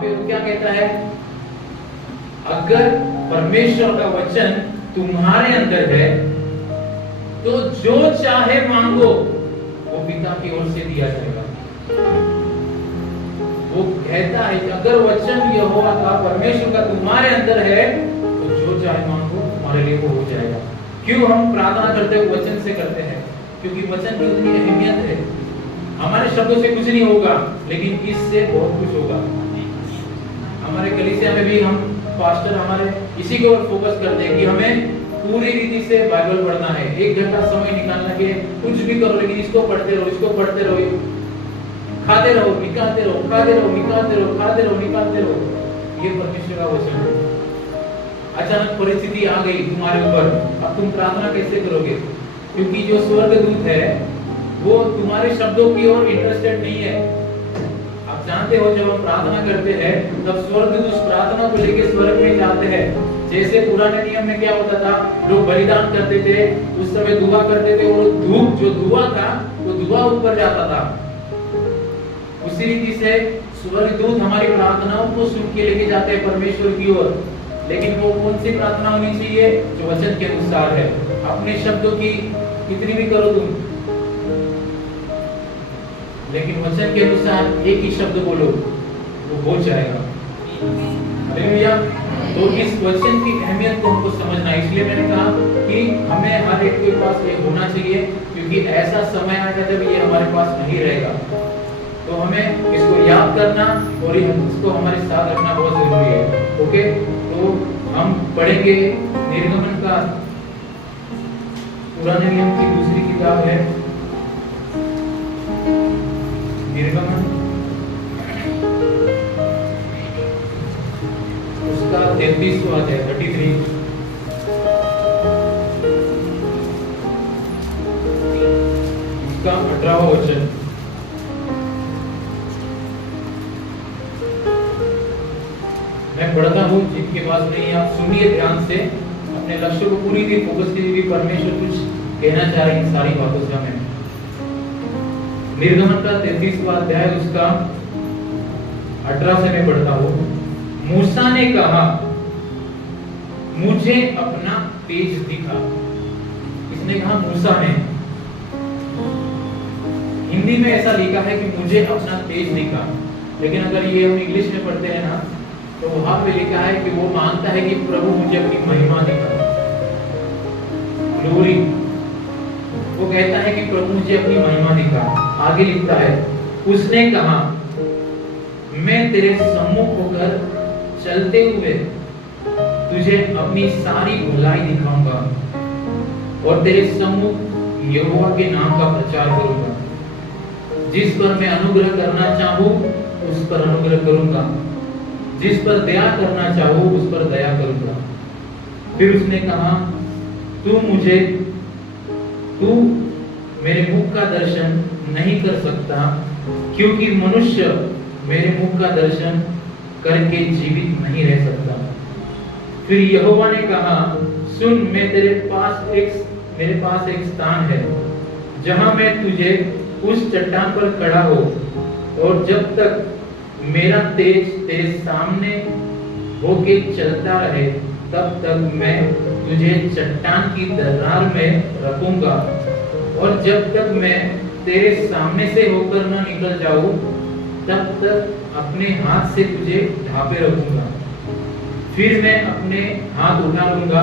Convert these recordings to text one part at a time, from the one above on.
पे वो क्या कहता है, अगर परमेश्वर का वचन तुम्हारे अंदर है तो जो चाहे मांगो वो पिता की ओर से दिया जाएगा। वो कहता है कि अगर वचन यहोवा का, परमेश्वर का तुम्हारे अंदर है तो जो चाहे मांगो तुम्हारे लिए वो हो जाएगा। क्यों हम प्रार्थना करते हैं? वचन से करते हैं, क्योंकि वचन की उतनी अहमियत है। हमारे शब्दों से कुछ नहीं होगा, लेकिन इससे बहुत कुछ होगा। हमारे कलीसिया में भी हम पास्टर हमारे इसी के ऊपर फोकस करते हैं कि हमें पूरी रीति से बाइबल पढ़ना है। 1 घंटा समय निकालना के कुछ भी करो, लेकिन इसको पढ़ते रहो, इसको पढ़ते रहो, खाते रहो, निकालते रहो, खाते रहो, निकालते रहो, खाते रहो, निकालते रहो। ये परमेश्वर का वचन है। अचानक परिस्थिति आ गई तुम्हारे ऊपर, अब तुम प्रार्थना कैसे करोगे? क्योंकि जो स्वर्गदूत है वो तुम्हारे शब्दों की ओर इंटरेस्टेड नहीं है। आप जानते हो जब हम प्रार्थना करते हैं तब स्वर्गदूत उस प्रार्थना को लेकर स्वर्ग में जाते हैं। जैसे पुराने नियम में क्या होता था, लोग बलिदान करते थे, उस समय दुआ करते थे और धूप जो धुआं था वो धुआं ऊपर जाता था। उसी रीति से स्वर्गदूत हमारी प्रार्थनाओं को सुन के लेके जाते हैं परमेश्वर की ओर। लेकिन वो कौन सी प्रार्थना होनी चाहिए? जो वचन के अनुसार है। अपने शब्दों की कितनी भी करो तुम, लेकिन वचन के अनुसार एक ही शब्द बोलो, वो हो जाएगा। हालेलुया। तो इस वचन की अहमियत को हमको समझना है। इसलिए मैंने कहा कि हमें हर एक के पास ये होना चाहिए, क्योंकि ऐसा समय आएगा जब ये हमारे पास नहीं रहेगा। तो हमें इसको याद करना और इसको हमारे साथ रखना बहुत जरूरी है। ओके, तो हम पढ़ेंगे निर्गमन का, पुराने नियम की दूसरी किताब है निर्गमन, उसका 33वां अध्याय 33, उसका 18वां वचन। मैं पढ़ता हूँ, जिनके पास नहीं आप सुनिए ध्यान से, अपने लक्ष्य को पूरी भी फोकस कीजिए। परमेश्वर कुछ कहना चाह रहे हैं सारी बातों से हमें। निर्गमन का 33वां अध्याय उसका 18 से मैं पढ़ता हूँ। मूसा ने कहा, मुझे अपना तेज दिखा। इसने कहा मूसा ने, हिंदी में ऐसा लिखा है कि मुझे अपना तेज दिखा, लेकिन अगर ये हम इंग्लिश में पढ़ते हैं ना तो वहां पे लिखा है कि वो मानता है कि प्रभु मुझे अपनी महिमा दिखा, ग्लोरी। वो कहता है कि प्रभु मुझे अपनी महिमा दिखा। आगे लिखता है, उसने कहा, मैं तेरे सम्मुख होकर चलते हुए तुझे अपनी सारी भलाई दिखाऊंगा और तेरे सम्मुख यहोवा के नाम का प्रचार करूंगा। जिस पर मैं अनुग्रह करना चाहूं उस पर अनुग्रह करूंगा, जिस पर दया करना चाहूं उस पर दया करूंगा। फिर उसने कहा, तू मेरे मुख का दर्शन नहीं कर सकता, क्योंकि मनुष्य मेरे मुख का दर्शन करके जीवित नहीं रह सकता। फिर यहोवा ने कहा, सुन, मेरे पास एक स्थान है जहां मैं तुझे उस चट्टान पर खड़ा हो, और जब तक मेरा तेज तेरे सामने होके चलता रहे तब तक मैं तुझे चट्टान की दरार में रखूंगा, और जब तक मैं तेरे सामने से होकर न निकल जाऊं तब तक अपने हाथ से तुझे ढांपे रखूंगा। फिर मैं अपने हाथ उठा लूंगा,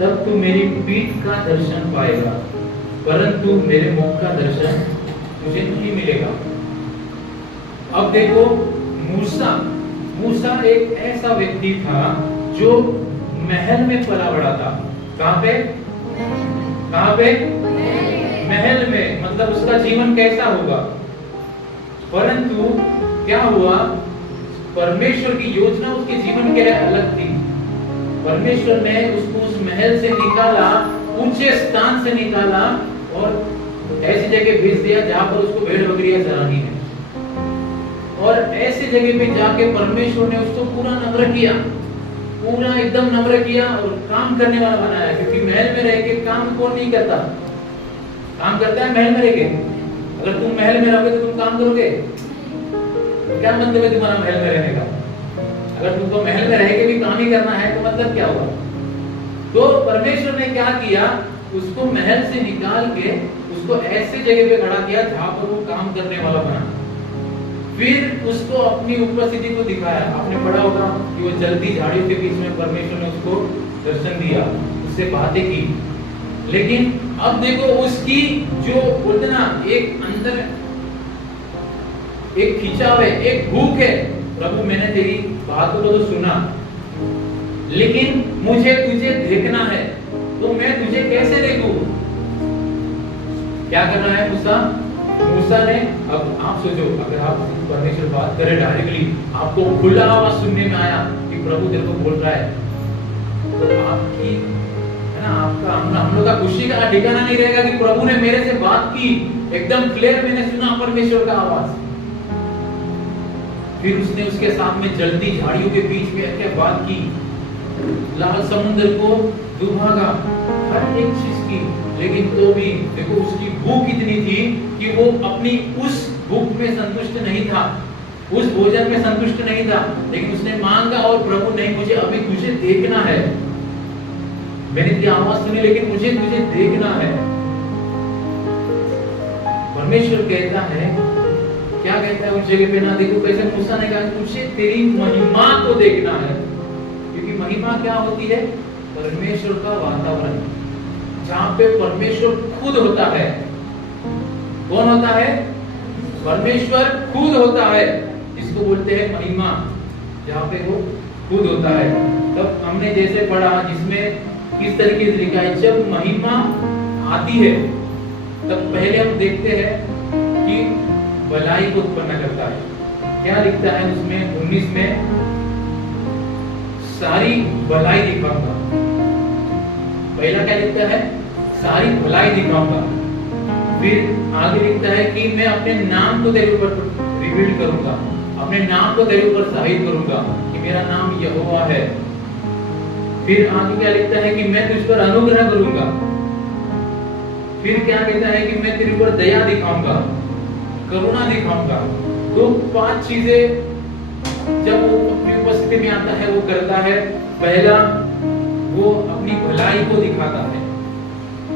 तब तू मेरी पीठ का दर्शन पाएगा, परंतु मेरे मुख का दर्शन तुझे नहीं मिलेगा। अब देखो, मूसा एक ऐसा व्यक्ति था जो महल में पला बड़ा था। कहां पे? महल में। मतलब उसका जीवन कैसा होगा? परंतु क्या हुआ, परमेश्वर की योजना उसके जीवन के लिए अलग थी। परमेश्वर ने उसको उस महल से निकाला, ऊंचे स्थान से निकाला और ऐसी जगह भेज दिया जहां पर उसको भेड़ बकरियां चरानी है। और ऐसी जगह पे जाके परमेश्वर ने उसको पूरा नम्र किया, पूरा एकदम नम्र किया और काम करने वाला बनाया। क्योंकि महल में रह के काम कौन नहीं करता? काम करता है महल में रह के। अगर तुम महल में रहोगे तो तुम काम करोगे? क्या मतलब है तुम्हारा महल में रहने का? अगर तुमको महल में रह के भी काम ही करना है तो मतलब क्या हुआ? तो परमेश्वर ने क्या किया, उसको महल से निकाल के उसको ऐसे जगह पे खड़ा किया जहां पर वो काम करने वाला बना। फिर उसको अपनी उपस्थिति को दिखाया। आपने पढ़ा होगा कि वो जल्दी झाड़ियों के बीच में परमेश्वर ने उसको दर्शन दिया, उससे बातें की। लेकिन अब देखो उसकी जो बोलते ना एक अंदर एक खिंचाव है, एक भूख है, प्रभु मैंने तेरी बातों को तो सुना, लेकिन मुझे तुझे देखना है, तो मैं तुझे कैसे देखूं? क्या करना है मूसा ने? अब आप सोचो, अगर आप परमेश्वर बात करे डायरेक्टली, आपको खुला आवाज सुनने में आया कि प्रभु तेरे को बोल रहा है, तो आपकी है ना, आपका हम लोग का खुशी का ठिकाना नहीं रहेगा कि प्रभु ने मेरे से बात की, एकदम क्लियर मैंने सुना परमेश्वर का आवाज। फिर उसने उसके सामने जलती झाड़ियों के बीच में क्या बात की, लाल समुद्र को डुबागा, हर एक चीज की। लेकिन तो भी देखो उसकी भूख इतनी थी कि वो अपनी उस भूख में संतुष्ट नहीं था, उस भोजन में संतुष्ट नहीं था, लेकिन उसने मांगा और प्रभु नहीं, मुझे अभी तुझे देखना है, मैंने तेरी आवाज सुनी लेकिन मुझे तुझे देखना है। परमेश्वर कहता है, क्या कहता है उस जगह पे ना, देखो कैसे मूसा ने कहा तुझे तेरी महिमा को देखना है, क्योंकि महिमा क्या होती है? परमेश्वर का वातावरण, जहां पे परमेश्वर खुद होता है। कौन होता है? परमेश्वर खुद होता है, इसको बोलते हैं महिमा, जहां पे वो खुद होता है। तब हमने जैसे पढ़ा जिसमें किस तरीके से लिखा है, जब महिमा आती है तब पहले हम देखते हैं कि भलाई को उत्पन्न करता है। क्या लिखता है उसमें 19 में, सारी भलाई दिखाऊंगा। पहला क्या लिखता है? सारी भलाई दिखाऊंगा। फिर आगे लिखता है कि मैं अपने नाम को तेरे ऊपर रिवील करूंगा, अपने नाम को तेरे ऊपर जाहिर करूंगा कि मेरा नाम यहोवा है। फिर आगे क्या लिखता है कि मैं तुझ पर अनुग्रह करूंगा। फिर क्या कहता है कि मैं तेरे ऊपर दया दिखाऊंगा, करुणा दिखाऊंगा। तो 5 चीजें जब वो अपनी उपस्थिति में आता है वो करता है। पहला, वो अपनी भलाई को दिखाता है,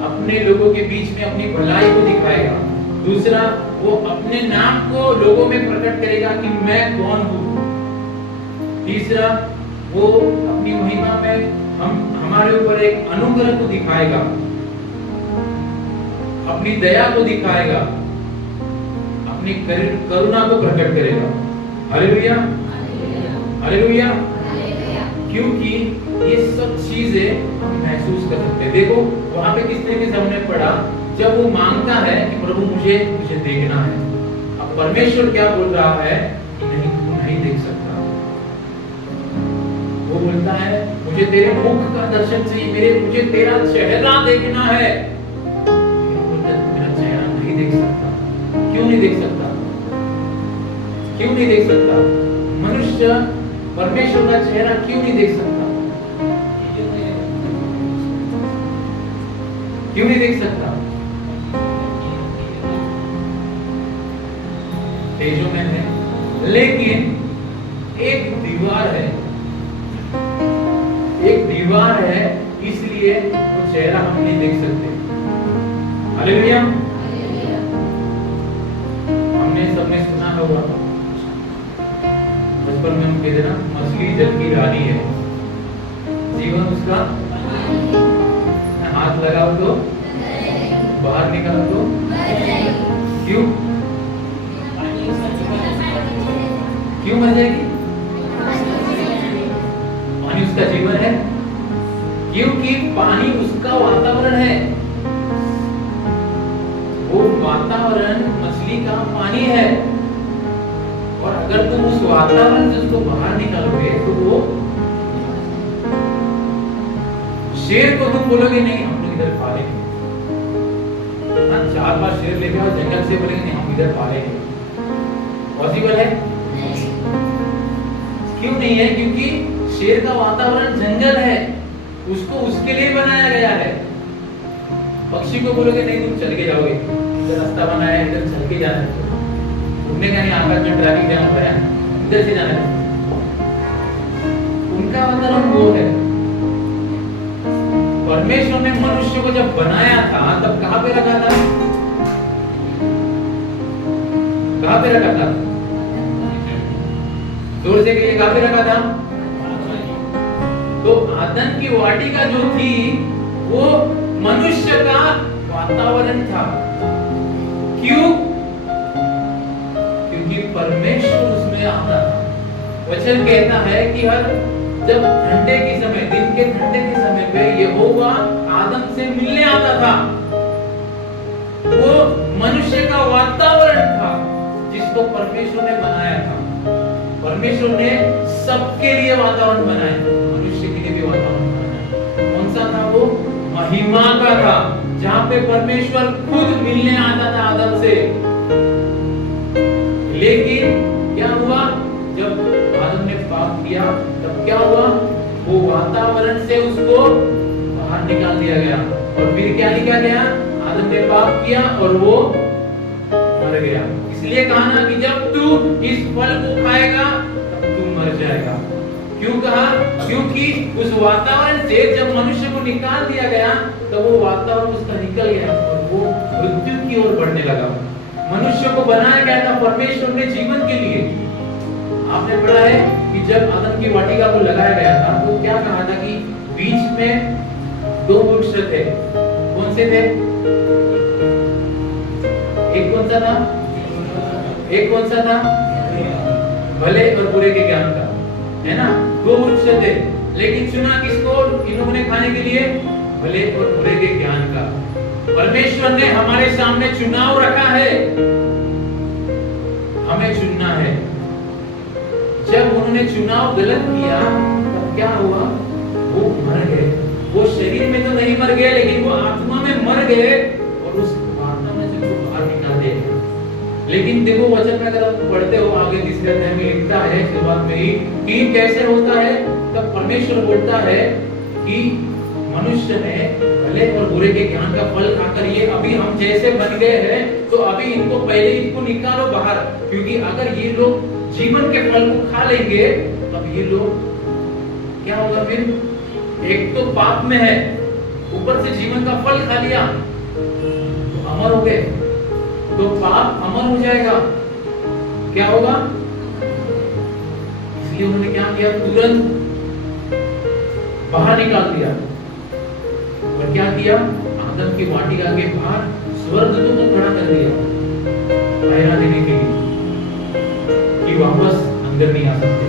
अपने लोगों के बीच में अपनी भलाई को दिखाएगा। दूसरा, वो अपने नाम को लोगों में प्रकट करेगा कि मैं कौन हूं। तीसरा, वो अपनी महिमा में हमारे ऊपर एक अनुग्रह को दिखाएगा, अपनी दया को दिखाएगा, अपनी करुणा को प्रकट करेगा। Hallelujah, hallelujah. क्योंकि ये सब चीजें हम महसूस कर सकते हैं। देखो वहां पे किस तरीके से हमने पढ़ा, जब वो मांगता है कि प्रभु मुझे देखना है। अब परमेश्वर क्या बोल रहा है कि नहीं, तू नहीं देख सकता। वो बोलता है मुझे तेरे मुख का दर्शन चाहिए, मुझे तेरा चेहरा देखना है। मेरा चेहरा नहीं देख सकता। क्यों नहीं देख सकता? क्यों नहीं देख सकता? मनुष्य परमेश्वर का चेहरा क्यों नहीं देख सकता? क्यों नहीं देख सकता? तेजों में है, लेकिन एक दीवार है, एक दीवार है, इसलिए वो चेहरा हम नहीं देख सकते। हालेलुया। हमने सबने सुना होगा, बचपन में हम कहते ना, मछली जल की रानी है, जीवन उसका, हाथ लगाओ तो बाहर निकालो तो क्यों क्यों मर जाएगी? पानी उसका जीवन है, क्योंकि पानी उसका वातावरण है। वो वातावरण मछली का पानी है, और अगर तुम उस वातावरण से उसको बाहर निकालोगे तो वो, शेर को तुम बोलोगे नहीं हम लोग इधर पालेंगे, 4-5 शेर लेके आओ जंगल से, बोलेंगे नहीं हम इधर पालेंगे। पॉसिबल है? क्यों नहीं है? क्योंकि शेर का वातावरण जंगल है, उसको उसके लिए बनाया गया है। पक्षी को बोलोगे नहीं तुम चल के जाओगे, इधर रास्ता बनाया है, इधर चल के जाना है, घूमने का नहीं, आकाश में ट्रैफिक जाम हो रहा है, इधर से जाना है। उनका वातावरण वो है। परमेश्वर ने मनुष्य को जब बनाया था तब कहां पे रखा था? कहां पे रखा था? जोर से कहिए, कहां पे रखा था? तो आदन की वाटिका जो थी वो मनुष्य का वातावरण था। क्यों? क्योंकि परमेश्वर उसमें आता था। वचन कहता है कि हर जब ठंडे के समय, दिन के ठंडे के समय पे यहोवा आदम से मिलने आता था। वो मनुष्य का वातावरण था जिसको परमेश्वर ने बनाया था। परमेश्वर ने सबके लिए वातावरण बनाया, मनुष्य के लिए भी वातावरण बनाया। कौन सा था वो? महिमा का था, जहां पे परमेश्वर खुद मिलने आता था आदम से। लेकिन क्या हुआ? जब आदम ने पाप किया तब क्या हुआ? वो वातावरण से उसको बाहर निकाल दिया गया। और फिर क्या निकाल गया? आदम ने पाप किया और वो मर गया। इसलिए कहा ना कि जब तू इस फल को खाएगा तब तू मर जाएगा। क्यों कहा? क्योंकि उस वातावरण से जब मनुष्य को निकाल दिया गया तब वो वातावरण उसका निकल गया और वो मृत्यु की ओर बढ़ने लगा। मनुष्य को बनाया गया था परमेश्वर ने जीवन के लिए। आपने पढ़ा है कि जब आदम की वाटिका को लगाया गया था तो क्या कहा था कि बीच में दो वृक्ष थे। कौन से थे? एक कौन सा था? एक कौन सा था? भले और बुरे के ज्ञान का, है ना? दो वृक्ष थे, लेकिन चुना किसको इन लोगों ने खाने के लिए? भले और बुरे के ज्ञान का। परमेश्वर ने हमारे सामने चुनाव रखा है, हमें चुनना है। जब उन्होंने चुनाव गलत किया तब क्या हुआ? वो मर गए। वो शरीर में तो नहीं मर गए लेकिन वो आत्मा में मर गए और उस आत्मा में से बाहर निकाल दिया गया। लेकिन देखो वचन में अगर आप पढ़ते हो आगे तीसरे अध्याय में लिखता है शुरुआत में ही कि कैसे होता है। तब परमेश्वर बोलता है कि मनुष्य ने भले और बुरे के ज्ञान का फल खाकर ये अभी हम जैसे बन गए हैं तो अभी इनको पहले इनको निकालो बाहर, क्योंकि अगर ये लोग जीवन के फल को खा लेंगे तब ये लोग क्या होगा? फिर एक तो पाप में है, ऊपर से जीवन का फल खा लिया तो अमर हो गए, तो पाप अमर हो जाएगा। क्या होगा? इसलिए उन्होंने क्या किया? तुरंत बाहर निकाल दिया। और क्या किया? आदम की वाटिका के बाहर स्वर्गदूत को खड़ा कर दिया पहरा देने के लिए कि वापस अंदर नहीं आ सकते।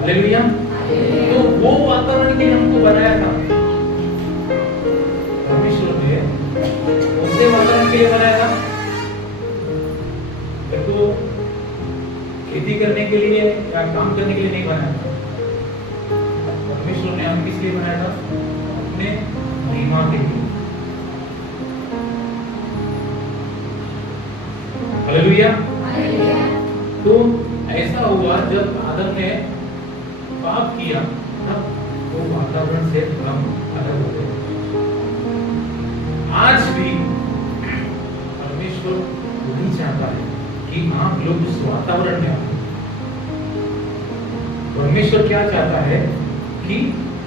हालेलुया। तो वो वातावरण के हमको बनाया था परमेश्वर ने। उसे वातावरण के लिए बनाया था तो खेती करने के लिए या काम करने के लिए नहीं बनाया था। परमेश्वर ने हम किस लिए बनाया था? अपने महिमा के लिए। हालेलुया। तो ऐसा हुआ जब आदम ने पाप किया तब वो वातावरण से हम अलग हो गए। आज भी परमेश्वर नहीं चाहता है कि आप लोग उस वातावरण में आए। परमेश्वर क्या चाहता है कि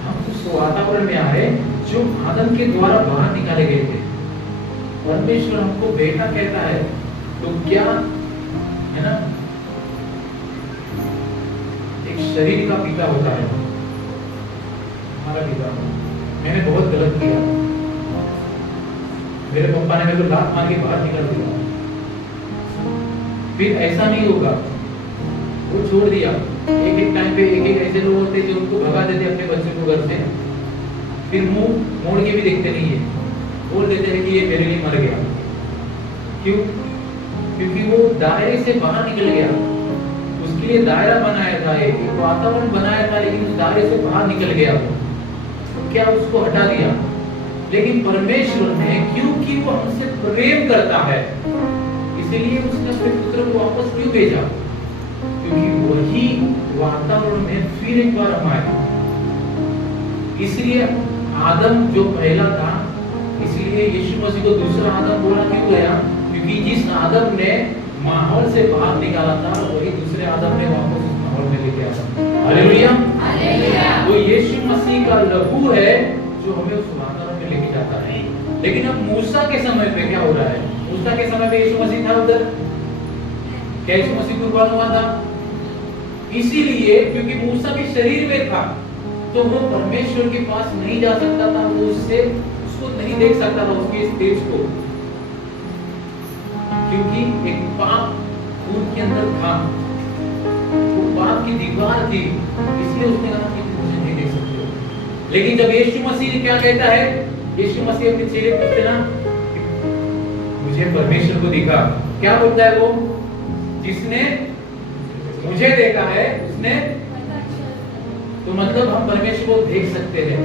हम उस वातावरण में आए जो आदम के द्वारा बाहर निकाले गए थे। परमेश्वर हमको बेटा कहता है तो क्या है ना, एक शरीर का पिता होता है, हमारा पिता। मैंने बहुत गलत किया, मेरे पापा ने मेरे को लात मार के बाहर निकाल दिया। फिर ऐसा नहीं होगा, वो छोड़ दिया। एक एक टाइम पे एक एक ऐसे लोग होते जो उनको भगा देते अपने बच्चों को घर से, फिर मुंह मोड़ के भी देखते नहीं है, बोल देते हैं कि ये मेरे लिए मर गया। क्यों? क्योंकि वो दायरे से बाहर निकल गया। उसके लिए दायरा बनाया था, एक वातावरण बनाया था, लेकिन उस दायरे से बाहर निकल गया वो। तो क्या उसको हटा दिया? लेकिन परमेश्वर ने, क्योंकि वो हमसे प्रेम करता है, इसलिए उसने अपने पुत्र को वापस क्यों भेजा? क्योंकि वही वातावरण में फिर एक बार हम आए। इसलिए आदम जो पहला था, इसलिए यीशु मसीह को दूसरा आदम बोला क्यों गया? क्योंकि जिस आदम ने माहौल से बाहर निकाला था वही दूसरे आदम ने वापस उस माहौल माहौल में लेके आया। हालेलुया। तो यीशु मसीह का लहू है जो हमें उस वातावरण में लेके जाता है। लेकिन अब मूसा के समय पे क्या हो रहा है? मूसा के समय पे यीशु मसीह था उधर? क्या यीशु मसीह कुर्बान हुआ था? इसीलिए क्योंकि मूसा भी शरीर में था तो वो परमेश्वर के पास नहीं जा सकता था, वो उसको नहीं देख सकता था, उसके स्टेज को, क्योंकि एक पाप खून के अंदर था, वो पाप की दीवार थी, इसलिए उसने कहा कि मुझे नहीं देख सकते। लेकिन जब यीशु मसीह क्या कहता है, यीशु मसीह अपने चेले पूछते ना, मुझे परमेश्वर को दिखा, क्या बोलता है वो? जिसने मुझे देखा है उसने, तो मतलब हम परमेश्वर को देख सकते हैं।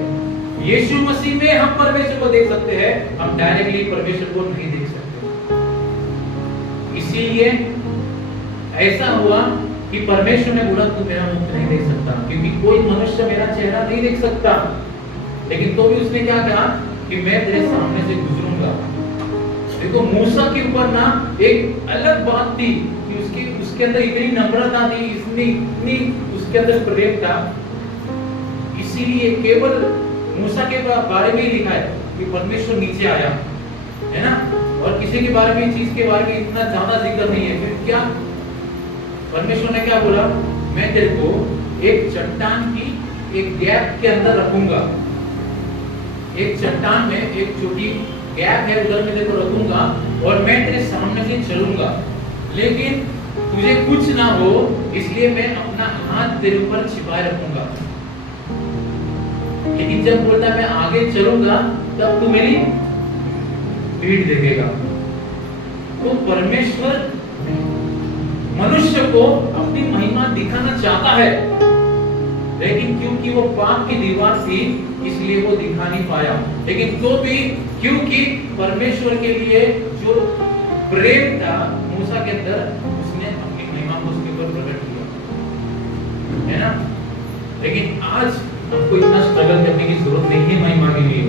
यीशु मसीह में हम परमेश्वर को देख सकते हैं, हम डायरेक्टली परमेश्वर को नहीं देख सकते। इसीलिए ऐसा हुआ कि परमेश्वर ने बोला तू मेरा मुख नहीं देख सकता, क्योंकि कोई मनुष्य मेरा चेहरा नहीं देख सकता। लेकिन तो भी उसने क्या कहा कि मैं तेरे सामने से गुजरूंगा। देखो मूसा के ऊपर ना एक अलग बात थी कि उसके अंदर इतनी नम्रता थी, इतनी उसके अंदर प्रेम था। इसीलिए केवल मूसा के बारे में ही लिखा है कि परमेश्वर नीचे आया, है ना, और किसी के बारे में, चीज के बारे में इतना ज्यादा जिक्र नहीं है। फिर क्या परमेश्वर ने क्या बोला? मैं तेरे को एक चट्टान की एक गैप के अंदर रखूंगा, एक चट्टान में एक छोटी गैप है, उधर मैं तेरे को रखूंगा और मैं तेरे सामने से चलूंगा, लेकिन तुझे कुछ ना हो इसलिए मैं अपना हाथ तेरे ऊपर छिपाए रखूंगा। लेकिन जब बोलता मैं आगे चलूंगा तब तू मेरी पीठ देखेगा। तो परमेश्वर मनुष्य को अपनी महिमा दिखाना चाहता है, लेकिन क्योंकि वो पाप की दीवार थी इसलिए वो दिखा नहीं पाया। लेकिन तो भी क्योंकि परमेश्वर के लिए जो प्रेम था मूसा के अंदर, उसने अपनी महिमा को उसके ऊपर प्रकट किया, है ना। लेकिन आज हमको इतना स्ट्रगल करने की जरूरत नहीं है महिमा के लिए।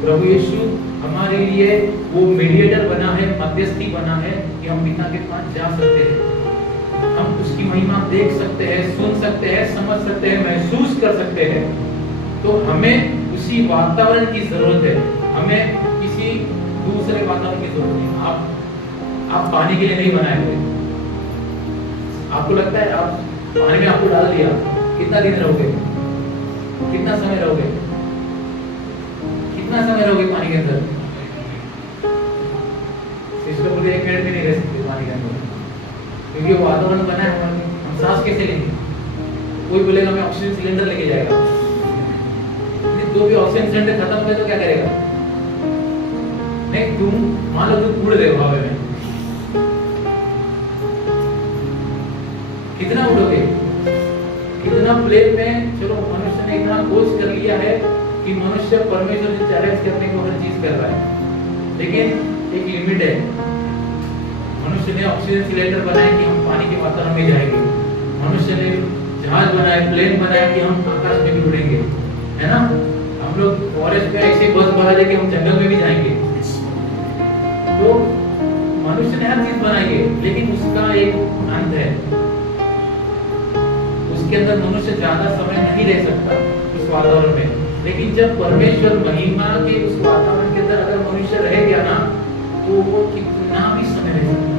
प्रभु यीशु हमारे लिए वो मीडिएटर बना है, मध्यस्थी बना है कि हम पिता के पास जा सकते हैं, हम उसकी महिमा देख सकते हैं, सुन सकते हैं, समझ सकते हैं, महसूस कर सकते हैं। तो हमें उसी वातावरण की जरूरत है, हमें किसी दूसरे वातावरण की जरूरत नहीं। आप पानी के लिए नहीं बनाए हुए। आपको लगता है आप पानी में आपको डाल दिया, कितना दिन रहोगे? कितना समय रहोगे? कितना समय रहोगे पानी के अंदर? सिस्टर बोले 1 मिनट भी नहीं रह सकते पानी के अंदर, क्योंकि वो वातावरण बना है। हम सांस कैसे लेंगे? कोई बोलेगा मैं ऑक्सीजन सिलेंडर लेके जाएगा, तो भी ऑक्सीजन सिलेंडर खत्म हो तो क्या करेगा? नहीं, तुम मान लो तुम उड़ रहे हो हवा में, कितना उड़ोगे? कितना प्लेन में? चलो मनुष्य ने इतना खोज कर लिया है कि मनुष्य परमेश्वर से चैलेंज करने को हर चीज कर रहा है, लेकिन एक लिमिट है। मनुष्य ने ऑक्सीजन सिलेंडर बनाया कि हम पानी के वातावरण में जाएंगे, मनुष्य ने जहाज बनाया, प्लेन बनाया कि हम आकाश में भी उड़ेंगे, है ना। हम लोग फॉरेस्ट में ऐसे बस बना दे कि हम जंगल में भी जाएंगे। तो मनुष्य ने हर चीज बनाई है, लेकिन उसका एक अंत है। उसके अंदर मनुष्य ज्यादा समय नहीं रह सकता उस वातावरण में। लेकिन जब परमेश्वर महिमा के उस वातावरण के अंदर अगर मनुष्य रह गया ना, तो वो कितना भी समय रह सकता है।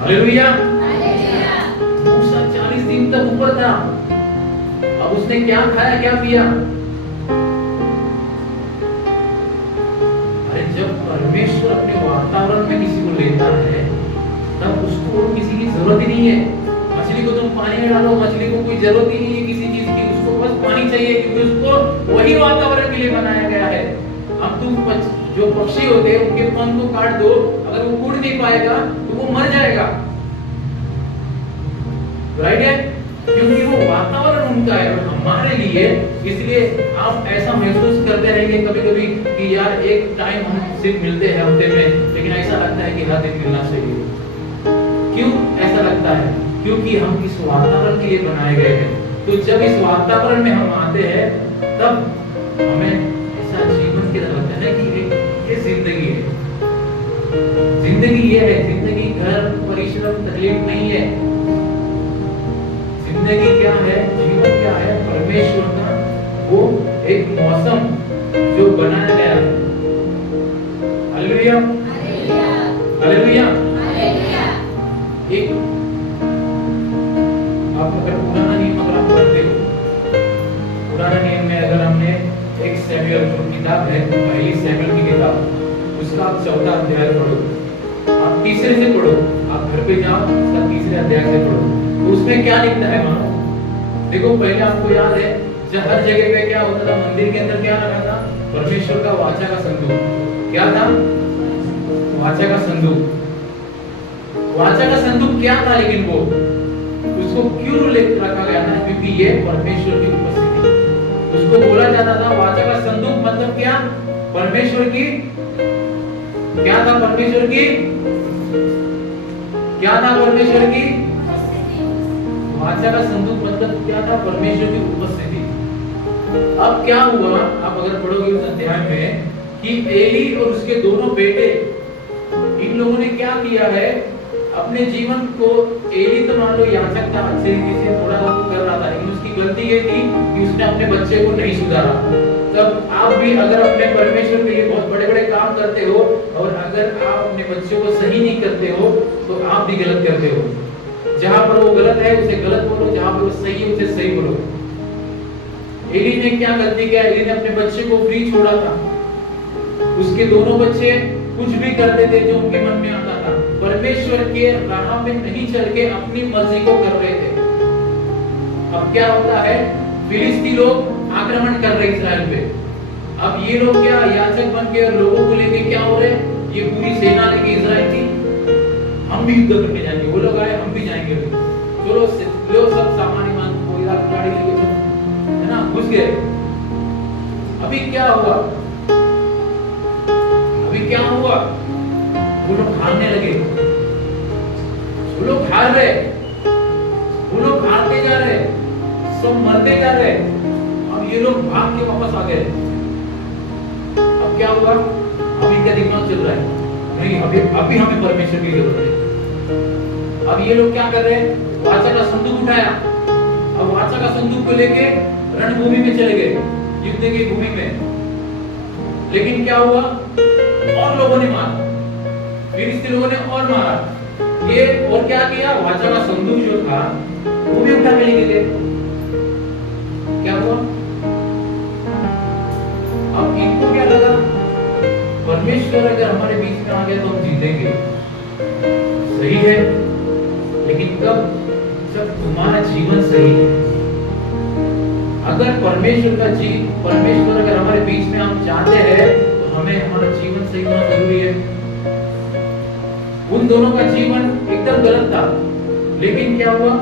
हालेलुया। मूसा 40 दिन तक ऊपर था, अब उसने क्या खाया, क्या पिया? अरे जब परमेश्वर अपने वातावरण में किसी को लेता है तब उसको किसी की जरूरत ही नहीं है। मछली को तुम पानी में डालो, मछली को कोई जरूरत ही नहीं है किसी चीज की, उसको बस पानी चाहिए, क्योंकि उसको वही वातावरण के लिए बनाया गया है। अब तुम जो पक्षी होते हैं उनके पंख को काट दो, अगर वो उड़ नहीं पाएगा तो वो मर जाएगा, राइट है, क्योंकि वो वातावरण उनका है हमारे लिए। इसलिए आप ऐसा महसूस करते रहेंगे कभी-कभी कि यार एक टाइम हम सिर्फ मिलते हैं हफ्ते में, लेकिन ऐसा लगता है कि हर दिन मिलना चाहिए। क्यों ऐसा लगता है? क्योंकि हम इस वातावरण के लिए बनाए गए हैं। तो जब इस वातावरण में हम आते हैं तब हमें ऐसा जीवन की तरह लगता है कि ये जिंदगी है, जिंदगी ये है, जिंदगी घर परिश्रम तकलीफ नहीं है। जिंदगी क्या है, जीवन क्या है, परमेश्वर का वो एक मौसम जो बनाया गया है। Hallelujah hallelujah. एक आप अगर पुराना नियम अगर आप पढ़ते हो, पुराना नियम में अगर हमने एक सैमुएल जो किताब है, पहली सैमुएल की किताब, उसका आप 14 अध्याय पढ़ो, आप तीसरे से पढ़ो, आप घर पे जाओ उसका तीसरे अध्याय से पढ़ो, तो उसमें क्या लिखता है मानो। देखो पहले आपको याद है जब हर जगह पे क्या होता था, मंदिर के अंदर क्या रखा था, परमेश्वर का वाचा का संदूक। क्या था? वाचा का संदूक। वाचा का संदूक क्या था, लेकिन वो उसको क्यों रखा गया था? क्योंकि ये परमेश्वर की उपस्थिति, उसको बोला जाता था वाचा का संदूक। मतलब क्या? परमेश्वर की क्या था? परमेश्वर की क्या था? परमेश्वर की वाचा का संदूक मतलब क्या था? परमेश्वर की उपस्थिति। अब क्या हुआ, आप अगर पढ़ोगे उस अध्याय में कि एली और उसके दोनों बेटे, इन लोगों ने क्या किया है अपने जीवन को। एली तो मान लो याचक था, अच्छे तरीके से थोड़ा बहुत कर रहा था, लेकिन उसकी गलती ये थी कि उसने अपने बच्चे को नहीं सुधारा। तब आप भी अगर अपने परमेश्वर के लिए बहुत बड़े-बड़े काम करते हो और अगर आप अपने बच्चों को सही नहीं करते हो तो आप भी गलत करते हो। जहां पर वो गलत है उसे गलत बोलो, जहां पर वो सही है उसे सही बोलो। एली ने क्या गलती किया? एली ने अपने बच्चे को फ्री छोड़ा था। उसके दोनों बच्चे कुछ भी करते थे जो उनके मन में आता था, परमेश्वर के राह में नहीं चल के अपनी मर्जी को कर रहे थे। अब क्या होता है, फिलिस्ती लोग आक्रमण कर रहे इस्राएल पे। अब ये लोग क्या याचक बन के लोगों को लेके क्या हो रहे, ये पूरी सेना लेके इस्राएल की, हम भी युद्ध करके जाएंगे। वो लोग आए, हम भी जाएंगे। चलो लो सब सामान ईमान, कोई गाड़ी लेके चलो, है ना, घुस गए। अभी क्या हुआ? क्या हुआ? वो लोग हारने लगे, वो लोग हार रहे, वो लोग हारते जा रहे, सब मरते जा रहे। अब ये लोग भाग के वापस आ गए। अब क्या हुआ? अभी क्या दिमाग चल रहा है, नहीं अभी हमें परमेश्वर की जरूरत है। अब ये लोग क्या कर रहे हैं, वाचा का संदूक उठाया। अब वाचा का संदूक को लेके रणभूमि में चले गए, युद्ध की भूमि में। लेकिन क्या हुआ, और लोगों ने मारा, फिलिस्ती लोगों ने और मारा। ये और क्या किया, वाचा का संदूक जो था वो भी उठा के लेके गए। क्या हुआ? अब इनको क्या लगा, परमेश्वर अगर हमारे बीच में आ गया तो हम जीतेंगे। सही है, लेकिन कब? जब तुम्हारा जीवन सही है। अगर परमेश्वर अगर हमारे बीच में हम चाहते हैं तो हमें हमारा जीवन सही होना जरूरी है। उन दोनों का जीवन एकदम गलत था, लेकिन क्या हुआ,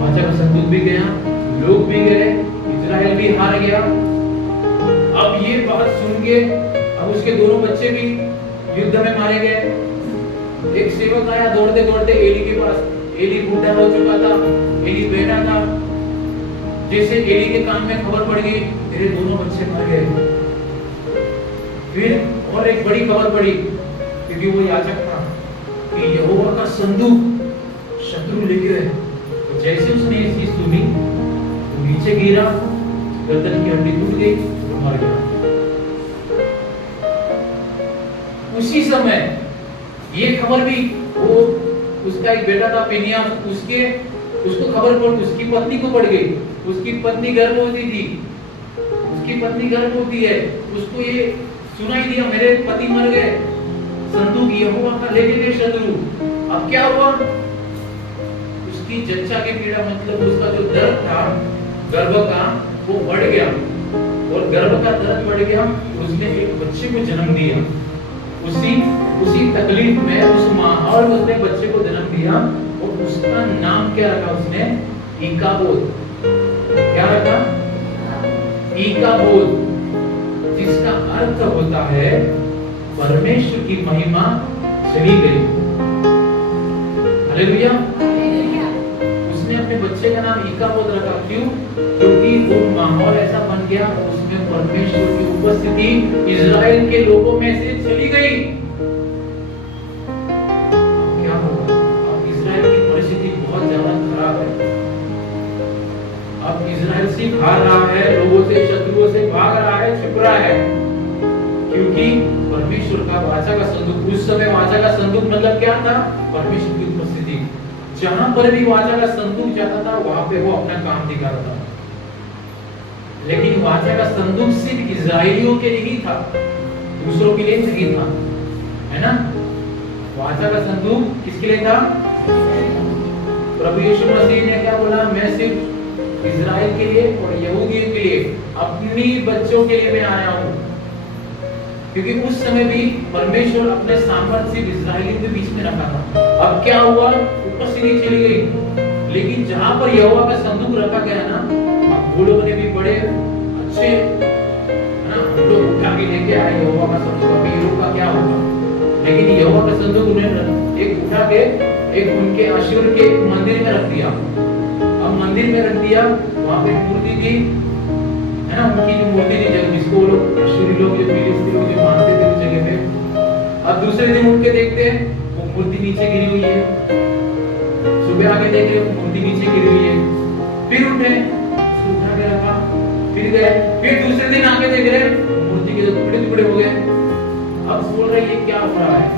वाचा का संदूक भी गया, लोग भी गए, इस्राएल भी हार गया। अब ये बात सुन के अब उसके दोनों बच्चे भी युद्ध में मारे गए। एक सेवक आया दौड़ते दौड़ते एली के पास। एली बूढ़ा हो चुका था, एली बैठा था। जैसे एली के कान में खबर पड़ गई, तेरे दोनों बच्चे मर गए। फिर और एक बड़ी खबर पड़ी, क्योंकि वो याचक था, कि यहोवा का संदूक शत्रु ले गए। तो जैसे उसने ये चीज सुनी, तो नीचे गिरा, गर्दन की हड्डी टूट गई, वो मर गया। उसी समय ये खबर भी, वो उसका एक बेटा था पिनियास, उसको खबर पड़, उसकी पत्नी को पड़ गई। उसकी पत्नी गर्भवती थी, उसकी पत्नी गर्भवती है, उसको ये सुनाई दिया मेरे पति मर गए, संदूक यहोवा का लेके गए शत्रु। अब क्या हुआ, उसकी जच्चा की पीड़ा, मतलब उसका जो दर्द था गर्भ का, वो बढ़ गया, और गर्भ का दर्द बढ़ गया। उसने एक बच्चे को जन्म दिया। उसी तकलीफ में, उस माहौल में उसने बच्चे को जन्म दिया, और उसका नाम क्या रखा उसने? इकाबोद। क्या रखा? इकाबोद, जिसका अर्थ होता है परमेश्वर की महिमा चली गई। हालेलुया। उसने अपने बच्चे का नाम इकाबोद रखा। क्यों? क्योंकि वो माहौल ऐसा बन गया, उसमें परमेश्वर की उपस्थिति इज़राइल के लोगों में से चली गई। हार रहा है, लोगों से, शत्रुओं से भाग रहा है, छिप रहा है, क्योंकि परमेश्वर का वाचा का संदूक, उस समय वाचा का संदूक मतलब क्या था? परमेश्वर की उपस्थिति। जहां पर भी वाचा का संदूक जाता था वहां पे वो अपना काम दिखाता था। लेकिन वाचा का संदूक सिर्फ इस्राएलियों के लिए ही था, दूसरों के लिए नहीं था, है ना? वाचा का संदूक किसके लिए था? प्रभु यीशु मसीह ने क्या बोला? मैं सिर्फ इस्राएल के लिए और यहूदियों के लिए, अपनी बच्चों के लिए मैं आया हूं। क्योंकि उस समय भी परमेश्वर अपने सामर्थ्य से इस्राएलियों के बीच में रखा था। अब क्या हुआ? उपस्थिति चली गई, लेकिन जहां पर यहोवा का संदूक रखा गया ना, अब वो लोग ने भी बड़े अच्छे, है ना, हम लोग उठा के लेके आए यहोवा का संदूक, अभी ये लोग का क्या होगा? लेकिन यहोवा का संदूक उन्हें एक उठा के एक उनके अश्शूर के मंदिर में रख दिया। अब मंदिर में रख दिया, वहां पे मूर्ति थी, है ना, उनकी जो मूर्ति थी, जिसको वो लोग अश्शूरी लोग, जो फिलिस्ती लोग जो मानते थे उस जगह पे। अब दूसरे दिन उठ के देखते हैं वो मूर्ति नीचे गिरी हुई है। सुबह आके देख रहे वो मूर्ति नीचे गिरी हुई है। फिर उठे, उसको उठा के रखा, फिर गए, फिर दूसरे दिन आके देख रहे मूर्ति के टुकड़े टुकड़े हो गए। अब बोल रहे ये क्या हो रहा है?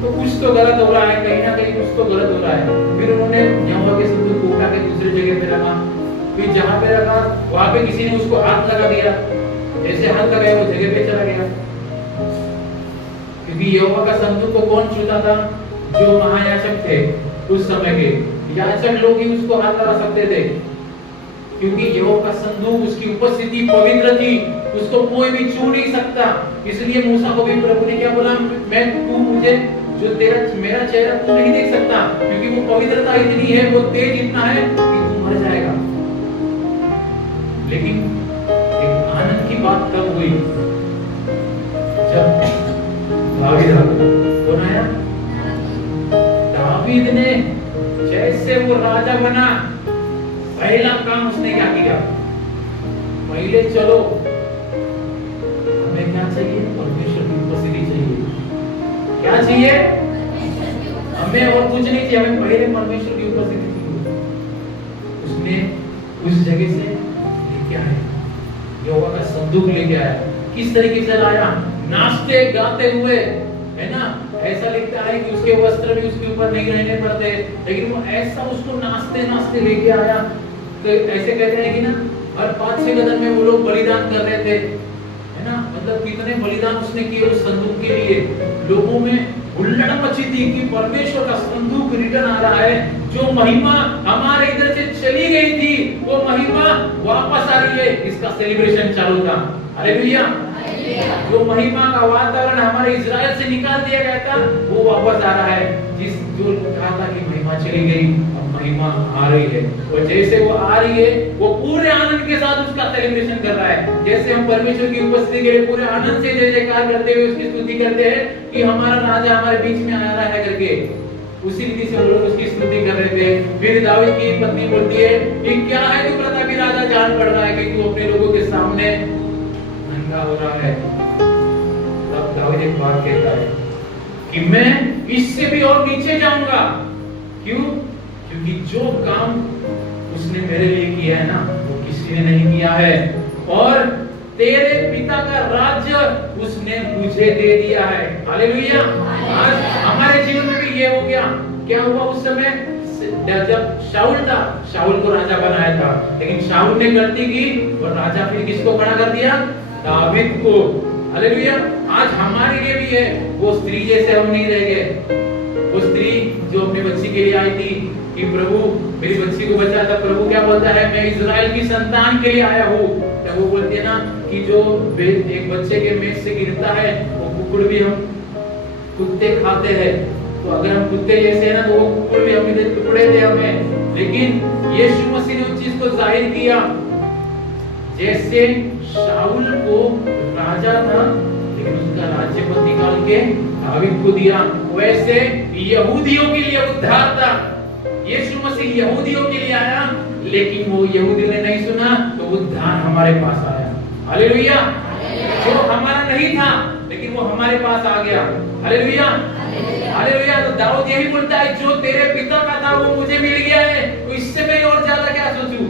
तो कुछ तो गलत हो रहा है, कहीं ना कहीं कुछ तो गलत हो रहा है। फिर उन्होंने यहोवा के संदूक को उठा के दूसरी जगह पे रखा, फिर जहां पे रखा वहां पे किसी ने उसको हाथ लगा दिया, जैसे हाथ लगाया वो जगह पे चला गया। क्योंकि यहोवा का संदूक को कौन छूता था? जो महायाजक थे उस समय के, याजक लोग ही उसको हाथ लगा सकते थे, क्योंकि यहोवा का संदूक, उसकी उपस्थिति पवित्र थी, उसको कोई भी छू नहीं सकता। इसलिए मूसा को भी प्रभु ने क्या बोला? मैं, तू मुझे, जो तेरा मेरा चेहरा तू नहीं देख सकता, क्योंकि वो पवित्रता इतनी है, वो तेज इतना है कि तू मर जाएगा। लेकिन एक आनंद की बात तब हुई जब दावीद आया। दावीद ने जैसे वो राजा बना, पहला काम उसने क्या किया? पहले चलो, हमें क्या चाहिए? परमेश्वर की उपस्थिति चाहिए। क्या चाहिए? हमें और कुछ नहीं चाहिए, हमें पहले परमेश्वर की उपस्थिति चाहिए। उसने उस जगह से लेके आया, यहोवा का संदूक लेके आया। किस तरीके से लाया? नाचते गाते हुए, है ना? ऐसा लिखता है कि उसके वस्त्र भी उसके ऊपर नहीं रहने पड़ते, लेकिन वो ऐसा उसको नाचते नाचते लेके आया। तो ऐसे कहते हैं कि ना, हर 5-6 कदम में वो लोग बलिदान कर रहे थे, है ना? मतलब कितने बलिदान उसने किए उस संदूक के लिए। लोगों में हुल्लड़ मची थी कि परमेश्वर का संदूक रिटर्न आ रहा है। जो महिमा हमारे इधर से चली गई थी, वो महिमा वापस आ रही है। इसका सेलिब्रेशन चालू था। हालेलुया। जो महिमा का वातावरण हमारे इजराइल से निकाल दिया गया था, वो वापस आ रहा है। जो कहा था कि महिमा चली गई, अब महिमा आ रही है। और जैसे वो आ रही है, वो पूरे आनंद के साथ उसका सेलिब्रेशन कर रहा है। जैसे हम परमेश्वर की उपस्थिति के लिए पूरे आनंद से जय जयकार करते हुए उसकी स्तुति करते हैं कि हमारा राजा हमारे बीच में आ रहा है करके, उसी रीति से वो लोग उसकी स्तुति कर रहे थे। फिर दाऊद की पत्नी बोलती है कि क्या है तू प्रतापी राजा, जान पड़ रहा है कि तू अपने लोगों के सामने नंगा हो रहा है। तब दाऊद एक बात कहता है कि मैं इससे भी और नीचे जाऊंगा। क्यों? क्योंकि जो काम उसने मेरे लिए किया है ना, वो किसी ने नहीं किया है। और तेरे पिता का राज्य उसने मुझे दे दिया है। हालेलुया। आज हमारे जीवन में भी ये हो गया। क्या हुआ उस समय? जब शाऊल था, शाऊल को राजा बनाया था, लेकिन शाऊल ने गलती की और राजा फिर किसको खड़ा कर दिया? दावीद को। हालेलुया। आज हमारे लिए भी है, वो स्त्री जैसे हम नहीं रह गए। वो स्त्री जो अपनी बच्ची के लिए आई थी कि प्रभु मेरी बच्ची को बचा, था प्रभु क्या बोलता है? मैं इजराइल की संतान के लिए आया हूँ। वो बोलती है ना कि जो एक बच्चे के मेज से गिरता है, वो कुकुड़ भी हम कुत्ते खाते हैं। तो अगर हम कुत्ते जैसे हैं ना, तो वो कुकुड़ भी हमें टुकड़े थे हमें। लेकिन यीशु मसीह ने उस चीज को जाहिर किया। जैसे शाऊल को राजा था, लेकिन उसका राज्य पद निकाल के दावीद को दिया, वैसे यहूदियों के लिए उद्धार था। यीशु मसीह यहूदियों के लिए आया, लेकिन वो यहूदी ने नहीं सुना, तो उद्धार हमारे पास आया। हालेलुया। जो हमारा नहीं था, लेकिन वो हमारे पास आ गया। हालेलुया। हालेलुया। तो दाऊद यही बोलता है, जो तेरे पिता का था वो मुझे मिल गया है, तो इससे मैं और ज्यादा क्या सोचूं?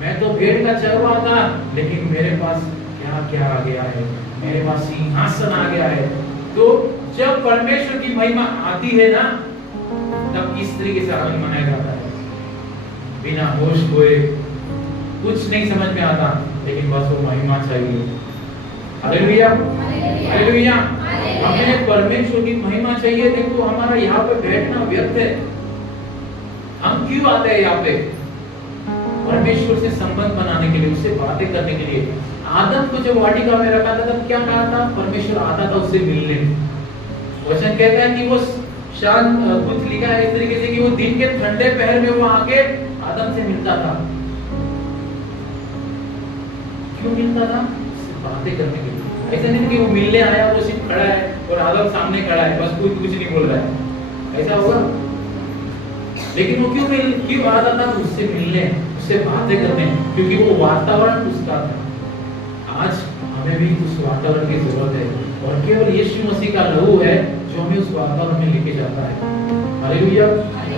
मैं तो भेड़ का चरवाहा था, लेकिन मेरे पास क्या क्या आ गया है, मेरे पास सिंहासन आ गया है। तो जब परमेश्वर की महिमा आती है ना, तब इस तरीके से आनंद मनाया जाता है, बिना होश खोए, कुछ नहीं समझ में आता, लेकिन बस वो महिमा चाहिए। Hallelujah, hallelujah. हमें परमेश्वर की महिमा चाहिए। देखो हमारा यहाँ पे बैठना व्यर्थ है। हम क्यों आते हैं यहाँ पे? परमेश्वर से संबंध बनाने के लिए, उससे बातें करने के लिए। आदम को जब वाटिका में रखा था तब क्या कहा था? परमेश्वर आता था उससे मिलने। वचन कहता है कि वो शांत, कुछ लिखा है इस तरीके से कि वो दिन के ठंडे पहर में वो आके आदम से मिलता था। क्यों मिलता था? बातें करने के लिए। ऐसा नहीं कि वो मिलने आया, वो सिर्फ खड़ा है और आदम सामने खड़ा है, बस कोई कुछ नहीं बोल रहा है, ऐसा होगा? लेकिन वो क्यों आता था? उससे मिलने, उससे बातें करने, क्योंकि वो वातावरण उसका था। आज हमें भी उस वातावरण की जरूरत है, और केवल यीशु मसीह का लहू है जो हमें उस वातावरण में लेके जाता है। हालेलुया।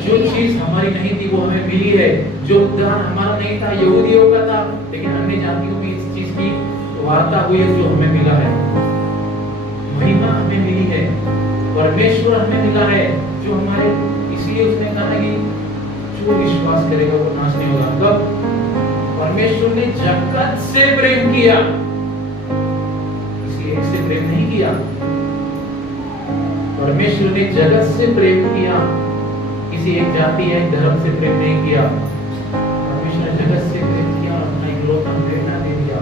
जो चीज हमारी नहीं थी वो हमें मिली है। जो उद्धार हमारा नहीं था, यहूदियों का था, लेकिन अन्य जातियों में इस चीज की वार्ता हुई है जो हमें मिला है। महिमा हमें मिली है, परमेश्वर हमें मिला है जो हमारे, इसलिए उसने कहा कि जो विश्वास करेगा वो नाश नहीं होगा। कब? परमेश्वर ने जगत से प्रेम किया, किसी एक से प्रेम नहीं किया। परमेश्वर ने जगत से प्रेम किया, किसी एक जाति या धर्म से प्रेम नहीं किया। परमेश्वर ने जगत से प्रेम किया, अपना इकलौता बेटा दे दिया।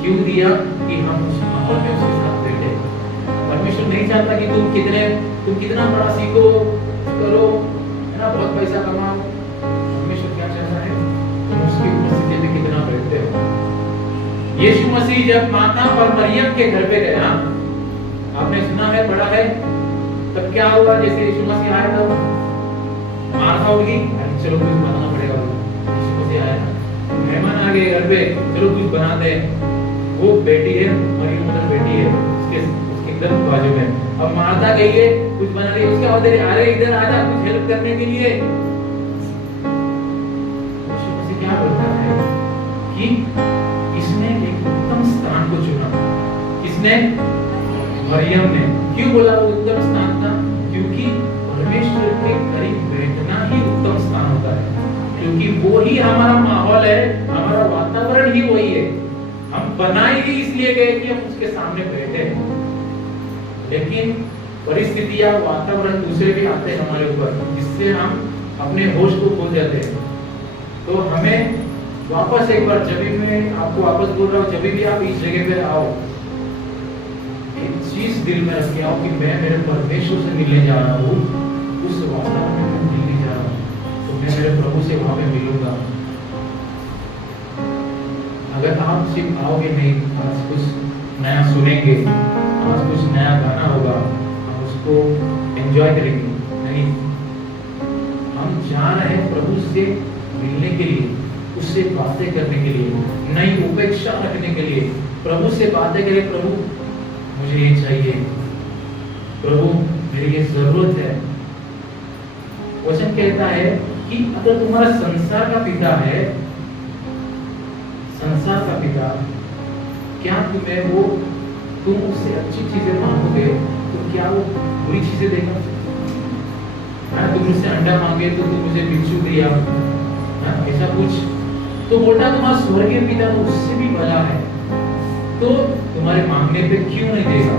क्यों दिया? कि हम उस माहौल में उसके साथ बैठे। परमेश्वर नहीं चाहता कि तुम कितना बड़ा सीखो, करो, है ना, बहुत पैसा कमाओ। परमेश्वर क्या चाहता है? तुम उसकी उपस्थिति में कितना बैठते हो। यीशु मसीह जब माता और मरियम के घर पे गया, आपने सुना है, पढ़ा है, तब क्या हुआ? जैसे यीशु मसीह आया था, मार्था उठ गई, चलो कुछ बनाना पड़ेगा। यीशु मसीह आया, मेहमान आ गए घर पे, चलो कुछ बनाते हैं। वो बेटी है, मरियम मतलब बेटी है, उसके एकदम बाजू में। अब मार्था गई है, कुछ बना रही है, उसके आगे अरे इधर आ जा कुछ हेल्प करने के लिए। यीशु मसीह क्या बोलता है कि इसने एक उत्तम स्थान को चुना। किसने? मरियम ने। क्यों बोला वो उत्तम स्थान था? क्योंकि परमेश्वर के करीब बैठना ही उत्तम स्थान होता है, क्योंकि वो ही हमारा माहौल है, हमारा वातावरण ही वही है। हम बनाए ही इसलिए गए कि हम उसके सामने बैठे, लेकिन परिस्थितियां, वातावरण दूसरे भी आते हैं हमारे ऊपर, जिससे हम अपने होश को खो जाते हैं। तो हमें वापस एक बार, जब भी मैं आपको वापस बोल रहा हूँ, जब भी आप इस जगह पे आओ, एक चीज दिल में रख के आओ कि मैं मेरे परमेश्वर से मिलने जा रहा हूँ, उस वातावरण में मिलने जा रहा हूँ, तो मैं मेरे प्रभु से वहां पे मिलूंगा। अगर आप सिर्फ आओगे नहीं, आज कुछ नया सुनेंगे, आज कुछ नया गाना होगा, हम उसको एंजॉय करेंगे, नहीं, हम जा रहे हैं प्रभु से मिलने के लिए, उससे बातें करने के लिए, नई उपेक्षा रखने के लिए, प्रभु से बातें करें। प्रभु मुझे ये चाहिए, प्रभु मेरी ये जरूरत है। वचन कहता है कि अगर तुम्हारा संसार का पिता है, संसार का पिता, क्या तुम उससे अच्छी चीजें मांगोगे तो क्या वो बुरी चीजें देगा? तुम उससे अंडा मांगे तो तुम मुझे बिच्छू दिया, ऐसा कुछ? तो बोलता तुम्हारा स्वर्गीय पिता तो उससे भी भला है, तो तुम्हारे मांगने पे क्यों नहीं देगा?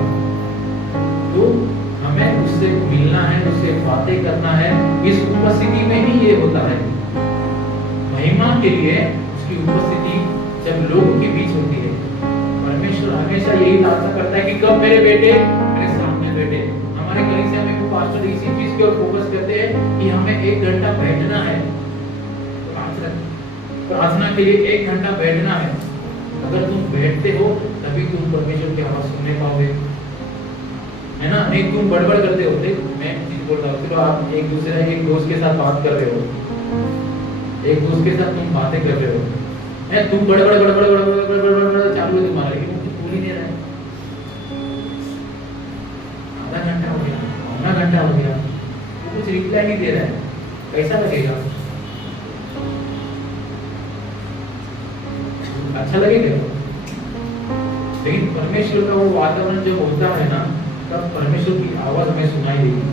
तो हमें उससे मिलना है, उससे बातें करना है। इस उपस्थिति में ही ये होता है। महिमा के लिए उसकी उपस्थिति जब लोगों के बीच होती है, परमेश्वर हमेशा यही आशा करता है कि कब मेरे बेटे मेरे सामने बैठे। हमारे कलीसिया में भी पास्टर इसी चीज की ओर फोकस करते हैं कि हमें 1 घंटा बैठना है, प्रार्थना के लिए 1 घंटा बैठना है। अगर तुम बैठते हो तभी तुम परमेश्वर की आवाज सुनने पाओगे, है ना? नहीं तुम बड़बड़ करते हो। देख मैं चीज बोल रहा हूँ, चलो आप एक दोस्त के साथ बात कर रहे हो, एक दोस्त के साथ तुम बातें कर रहे हो, है, तुम बड़बड़ चालू है तुम्हारा, लेकिन वो पूरी नहीं रहा है। आधा घंटा हो गया, पौना घंटा हो गया, वो कुछ रिप्लाई नहीं दे रहा है, कैसा लगेगा? अच्छा लगेगा। लेकिन परमेश्वर का वो वातावरण जब होता है ना, तब परमेश्वर की आवाज हमें सुनाई देगी।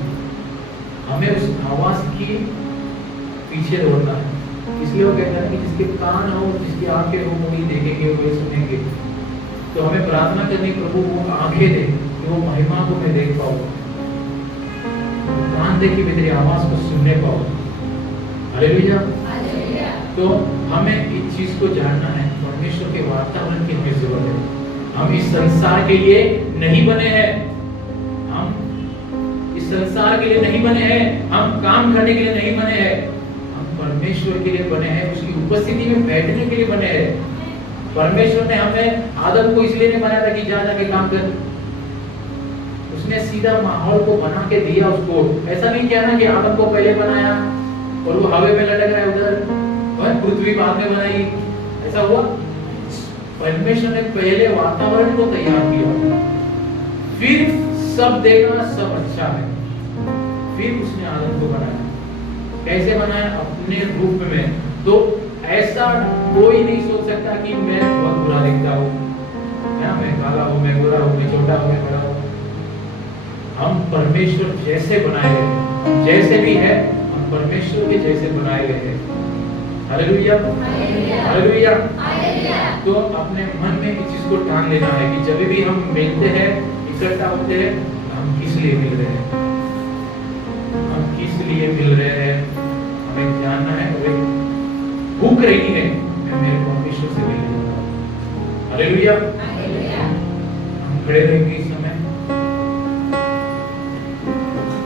हमें उस आवाज की पीछे दौड़ना है। इसलिए वो कहते हैं कि जिसके कान हो, जिसकी आंखें हो, वही देखेंगे, वही सुनेंगे। तो हमें प्रार्थना करनी, प्रभु वो आंखें दे कि वो महिमा को मैं देख पाऊँ, कान दे कि मैं तेरी आवाज को सुनने पाऊँ। हालेलुया। तो हमें इस चीज को जानना है, परमेश्वर के वातावरण की हमें जरूरत है। हम इस संसार के लिए नहीं बने हैं, हम इस संसार के लिए नहीं बने हैं, हम काम करने के लिए नहीं बने हैं, हम परमेश्वर के लिए बने हैं, उसकी उपस्थिति में बैठने के लिए बने हैं। परमेश्वर ने हमें आदम को इसलिए नहीं बनाया था कि जा जाके काम कर, उसने सीधा माहौल को बना के दिया उसको। ऐसा नहीं किया ना कि आदम को पहले बनाया और वो हवा में लटक रहा है उधर, और पृथ्वी बाद में बनाई, ऐसा हुआ? परमेश्वर ने पहले वातावरण को तैयार किया, फिर सब देखा सब अच्छा है, फिर उसने आदम को बनाया। कैसे बनाया? अपने रूप में। तो ऐसा कोई नहीं सोच सकता कि मैं बहुत बुरा दिखता हूँ, मैं काला हूँ, मैं गोरा हूँ, मैं छोटा हूँ, मैं बड़ा हूँ। हम परमेश्वर जैसे बनाए गए, जैसे भी है हम परमेश्वर के जैसे बनाए गए हैं। Hallelujah, hallelujah. तो अपने मन में इस चीज को ठान लेना है कि जब भी हम मिलते हैं, इकट्ठा होते हैं, हम किस लिए मिल रहे हैं, हम किस लिए मिल रहे हैं, हमें जानना है। और भूख रही है, मैं मेरे परमेश्वर से मिलने जाऊंगा। हालेलुया। हम खड़े रहेंगे।